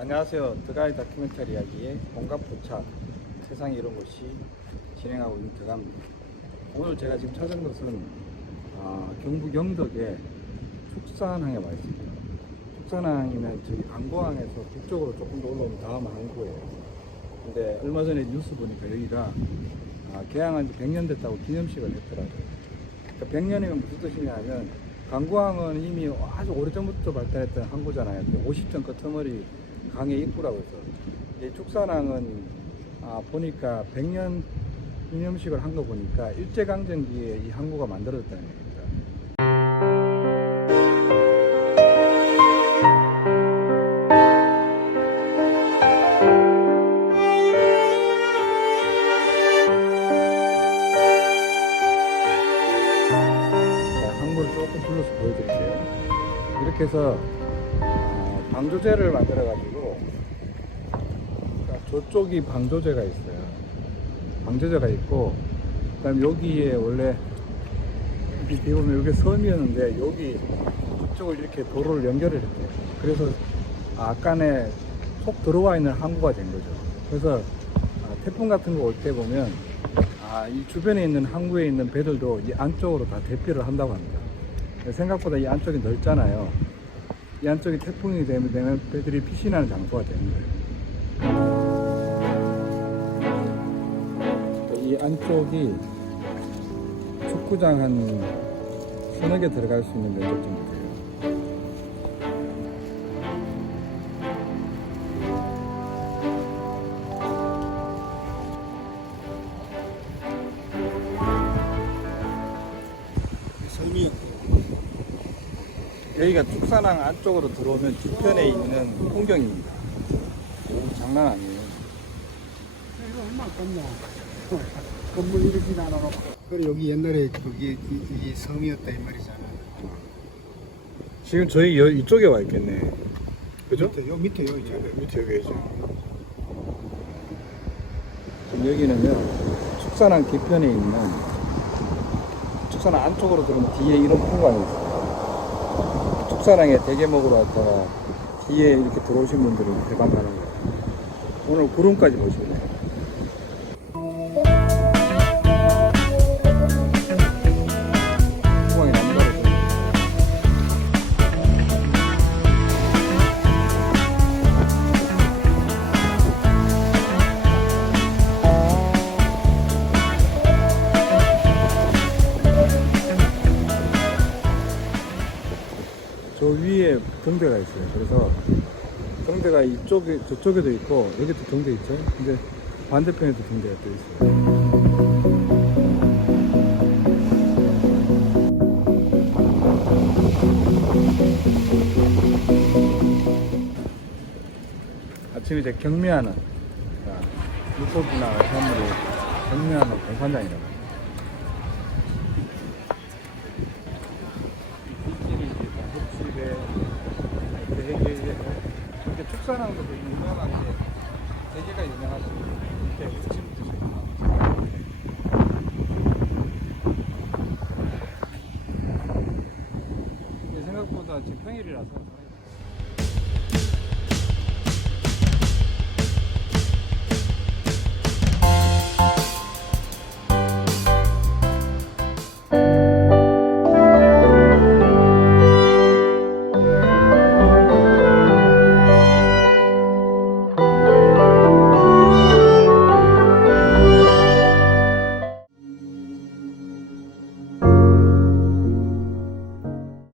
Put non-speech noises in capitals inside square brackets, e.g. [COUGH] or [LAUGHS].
안녕하세요. 드가이 다큐멘터리 이야기의 포착 세상에 이런 곳이 진행하고 있는 드가입니다. 오늘 제가 지금 찾은 것은 아, 경북 영덕의 축산항에 와 있습니다. 축산항이면 저기 강고항에서 북쪽으로 조금 더 올라오면 다음 항구예요. 근데 얼마 전에 뉴스 보니까 여기가 아, 개항한 지 100년 됐다고 기념식을 했더라고요. 그러니까 100년이면 무슨 뜻이냐 하면 강구항은 이미 아주 오래전부터 발달했던 항구잖아요. 50전 끝머리 강의 입구라고 해서 이 축산항은 아, 보니까 100년 기념식을 한 거 보니까 일제강점기에 이 항구가 만들어졌다는 얘기입니다. 자, 항구를 조금 불러서 보여드릴게요. 이렇게 해서 어, 방조제를 만들어 가지고 저쪽이 방조제가 있어요. 방조제가 있고 그다음 여기에 원래 이렇게 보면 여기 섬이었는데 여기 이쪽을 이렇게 도로를 연결을 했대요. 그래서 아까네 속 들어와 있는 항구가 된 거죠. 그래서 아, 태풍 같은 거 올 때 보면 아, 이 주변에 있는 항구에 있는 배들도 이 안쪽으로 다 대피를 한다고 합니다. 생각보다 이 안쪽이 넓잖아요. 이 안쪽이 태풍이 되면, 되면 배들이 피신하는 장소가 되는 거예요. 이 안쪽이 축구장 한 서너 개 들어갈 수 있는 면적 정도 돼요. 섬이 여기가 축산항 안쪽으로 들어오면 뒤편에 있는 풍경입니다. 오, 장난 아니에요. 이거 얼마나 컸나 [LAUGHS] 건물 이렇게 나눠놓고 그리고 여기 옛날에 거기 이, 이 섬이었다 이 말이잖아 지금 저희 여, 이쪽에 와 있겠네. 그죠? 밑에 요 밑에 요 있잖아 밑에 여기 있죠. 지금 여기는요, 축산항 뒤편에 있는, 축산항 안쪽으로 들어오면 뒤에 이런 풍광이 있어요. 축산항에 대게 먹으러 왔다가 뒤에 이렇게 들어오신 분들은 대박 나는 거예요. 오늘 구름까지 보시네. 풍 등대가 있어요. 그래서 등대가 이쪽에 저쪽에도 있고 여기도 등대 있죠. 근데 반대편에도 등대가 또 있어요. 아침에 이제 경미하는 자, 물고기나 해물을 경미하는 공판장이라고. 해요. 횟집에 되게 축산항도 되게 유명한 게 대게가 유명하죠. 이렇게 유명하고. 이게 생각보다 지금 평일이라서